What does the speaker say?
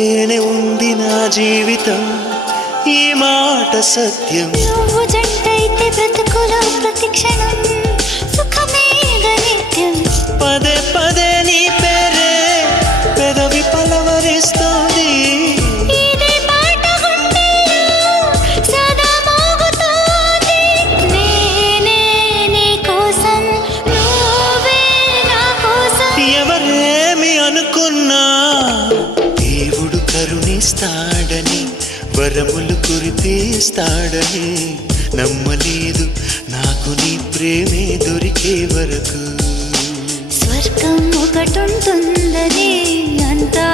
ఉంటేనే ఉంది నా జీవితం, ఈ మాట సత్యం. నువ్వు జంటైతే బ్రతుకులో ప్రతిక్షణం సుఖమే నిత్యం. పదే పదే నీ పేరే పెదవి పలవరిస్తోంది. ఇదే పాట గుండెల్లో సదా మోగుతోంది. నేనే నీ కోసం, నువ్వే నా కోసం. ఎవరేమి అనుకున్నా దేవుడు కరుణిస్తాడని, వరములు కురిపిస్తాడని నమ్మలేదు నాకు నీ ప్రేమే దొరికే వరకు. స్వర్గం ఒకటుంటుందని అంతా